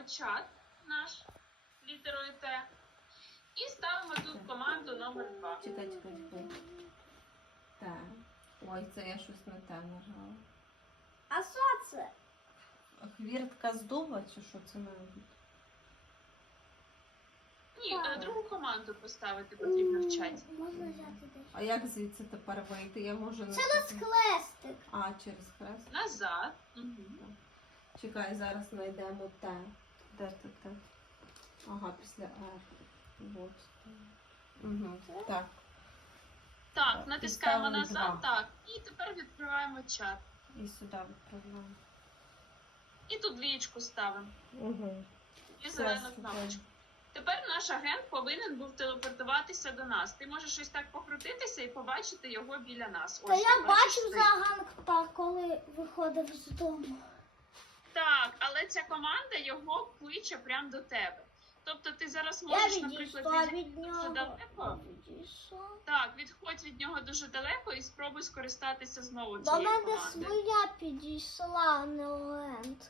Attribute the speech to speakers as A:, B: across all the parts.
A: відкриваємо чат наш літерою Т і ставимо тут команду номер 2.
B: Чекай. Так. Ой, це я щось не те нажала.
C: А що це?
B: Хвіртка з дуба чи що це має бути?
A: Ні, другу команду поставити потрібно в чаті.
C: Можна взяти десь.
B: А як звідси тепер вийти? Я можу не...
C: Через хлестик.
B: А, через хрест.
A: Назад. Угу.
B: Чекай, зараз знайдемо Т. Де це Т? Ага, після R. Вот. Угу. Так.
A: Так, натискаємо
B: Підставили
A: назад.
B: два.
A: Так. І тепер відкриваємо чат.
B: І сюди відправляємо.
A: І тут двічку ставимо.
B: Угу.
A: І
B: Все,
A: зелену
B: супер.
A: кнопочку. Тепер наш агент повинен був телепортуватися до нас. Ти можеш ось так покрутитися і побачити його біля нас.
C: Та
A: Ось,
C: я
A: ти бачиш
C: бачив
A: ти.
C: заганка, коли виходив з дому.
A: Так, але ця команда його кличе прямо до тебе. Тобто ти зараз
C: Я
A: можеш, наприклад,
C: відійшла
A: відійти
C: від
A: дуже
C: нього.
A: далеко.
C: Відійшла.
A: Так, відходь від нього дуже далеко і спробуй скористатися знову
C: До
A: цією
C: мене
A: командою.
C: свиня підійшла, а не Олент.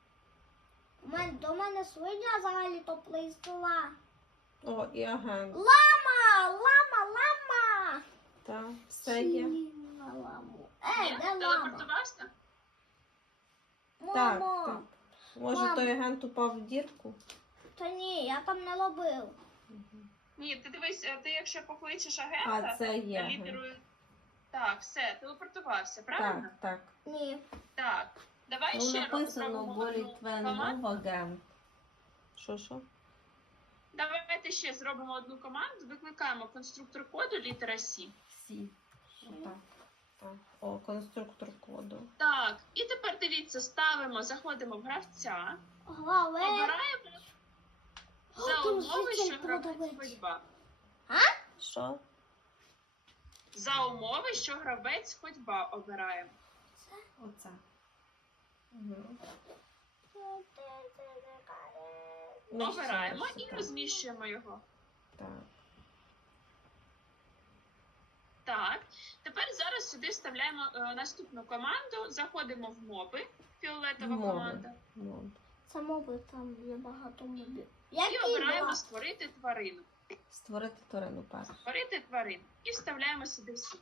C: До мене свиня взагалі-то плейстила.
B: О, і агент.
C: Лама!
B: Так, все є.
C: Сильна ламу.
A: Є?
C: Де лама?
A: Телепортувався?
B: Так,
C: Мамо.
B: так. Може,
C: Мам.
B: той агент упав в дірку?
C: Та ні, я там не робив.
A: Ні, ти дивись, ти якщо покличеш агента,
B: А, це є агент.
A: літерою... Так, все, телепортувався, правильно?
B: Так.
C: Ні.
A: Так. Давай
B: Ну,
A: ще
B: написано
A: зробимо
B: болі
A: одну
B: твен
A: команду.
B: агент. Що?
A: Давайте ще зробимо одну команду. Викликаємо конструктор коду літера С.
B: Сі. Отак. Так. О, конструктор коду.
A: Так, і тепер дивіться, заходимо в гравця,
C: Главе.
A: обираємо за
C: О, там
A: умови,
C: житель
A: що гравець
C: продавець.
A: ходьба.
B: Що?
A: За умови, що гравець ходьба обираємо.
B: Оце. Угу.
A: Обираємо і розміщуємо його.
B: Так.
A: Так, тепер зараз сюди вставляємо наступну команду, заходимо в моби, фіолетова
B: Моби.
A: команда,
C: Це моби, там є багато мобів.
A: і
C: Які
A: обираємо
C: два?
A: створити тварину.
B: Створити тварину першу.
A: Створити тварину. І вставляємо сюди всі.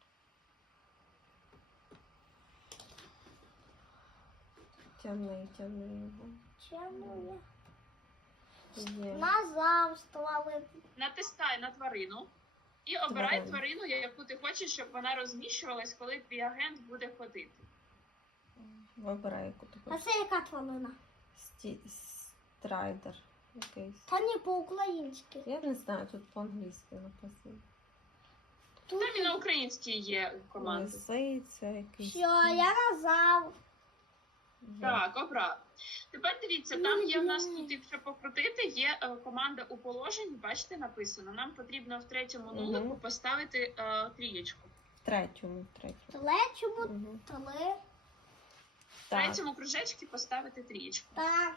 B: Тягни його.
C: Чому я?
B: Є.
C: Назав стволи.
A: Натискай на тварину і обирай
B: Тварину.
A: тварину, яку ти хочеш, щоб вона розміщувалась, коли твій агент буде ходити.
B: Вибирай, яку ти
C: А
B: хочеш.
C: це яка тварина?
B: Страйдер якийсь.
C: Та ні, по-українськи.
B: Я не знаю, тут по-англійськи написано.
C: Тут
A: Там і на українській є команда.
B: Лисиця якийсь.
C: все, я назав.
A: Так, обрав. Тепер дивіться, там є в нас тут, якщо покрутити, є команда у положенні, бачите, написано. Нам потрібно в третьому нулику поставити трієчку.
B: В третьому.
C: Тлечому,
B: Угу.
A: В
B: Так.
A: третьому кружечці поставити трієчку.
C: так.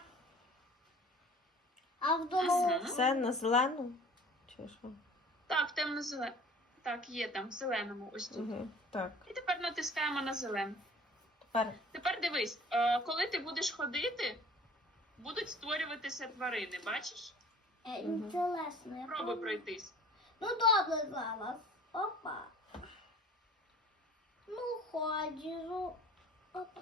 C: А в дому
A: Ага.
B: Все на зелену? Чи що?
A: Так, темно-зелене. Так, є там, в зеленому ось тут.
B: Угу. Так.
A: І тепер натискаємо на зелену.
B: Тепер
A: Тепер дивись, коли ти будеш ходити, будуть створюватися тварини, бачиш?
C: інтересно. Я
A: Пробуй пройтись.
C: Ну добре зараз. Опа. Ну ходжу. Опа.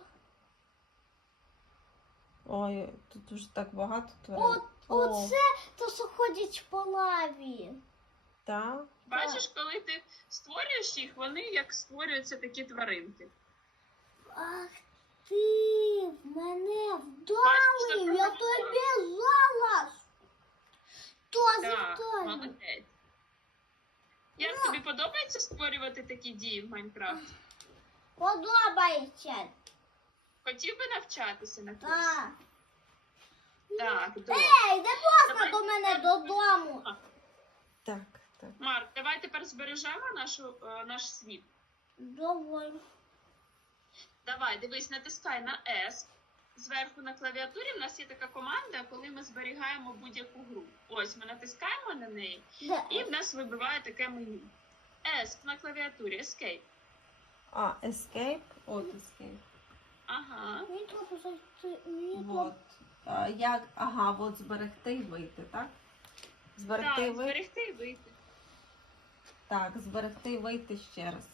B: ой, тут уже так багато тварин.
C: Оце то, що ходять по лаві.
B: Так.
A: Бачиш, коли ти створюєш їх, вони як створюються такі тваринки.
C: Ах ти, мене
A: Бачиш,
C: вдали,
A: це
C: я
A: правильно.
C: тобі зараз. То
A: Так,
C: завдання.
A: молодець. Як тобі подобається створювати такі дії в Майнкрафті?
C: Подобається.
A: Хотів би навчатися на курсі?
C: Так.
A: Так, добре.
C: Ей, не можна
A: Давай
C: до мене
A: тепер-
C: додому.
B: Так.
A: Марк, давай тепер збережемо наш світ.
C: Доволі.
A: Давай, дивись, натискай на S. Зверху на клавіатурі в нас є така команда, коли ми зберігаємо будь-яку гру. Ось, ми натискаємо на неї,
C: Де?
A: і в нас вибиває таке меню. S на клавіатурі, Escape.
B: А, escape. От escape.
A: Ага.
C: Мені треба зайти. Мені
B: Вот. Ага, от зберегти і вийти, так? Зберегти і
A: Так,
B: вийти.
A: зберегти і вийти.
B: Так, зберегти і вийти ще раз.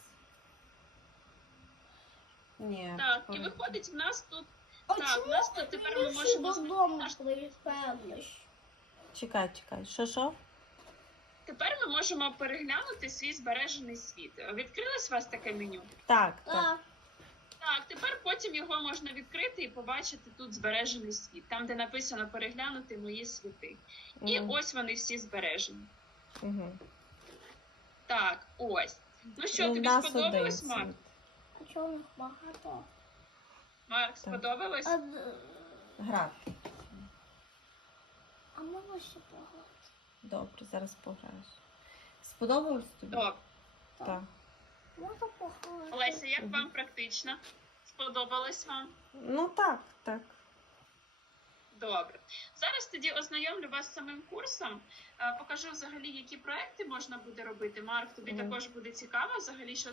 B: Ні.
A: Так, і
B: пере-
A: виходить, в нас тут.
C: А
A: Так,
C: чому
A: в нас тут тепер ми
C: всі
A: можемо.
C: додому приїхали?
B: Чекай. Що?
A: Тепер ми можемо переглянути свій збережений світ. Відкрилось у вас таке меню?
B: Так.
C: Так.
A: Так, тепер потім його можна відкрити і побачити тут збережений світ, там, де написано переглянути мої світи. І
B: Мгм.
A: ось вони всі збережені.
B: Мгм.
A: Так, ось. Ну що,
B: І в
A: тобі
B: нас
A: сподобалось,
B: один
A: Марк?
B: світ.
C: А чого їх багато?
A: Марк, сподобалось?
B: Грати.
C: А можна ще багато?
B: Добре, зараз пограєш. Сподобалось тобі?
A: Добре.
B: Так.
C: Можна пограти?
A: Олеся, як вам практично? Сподобалось вам?
B: Ну так.
A: Добре. Зараз тоді ознайомлю вас з самим курсом. Покажу взагалі, які проекти можна буде робити. Марк, тобі
B: Мгм.
A: також буде цікаво взагалі, що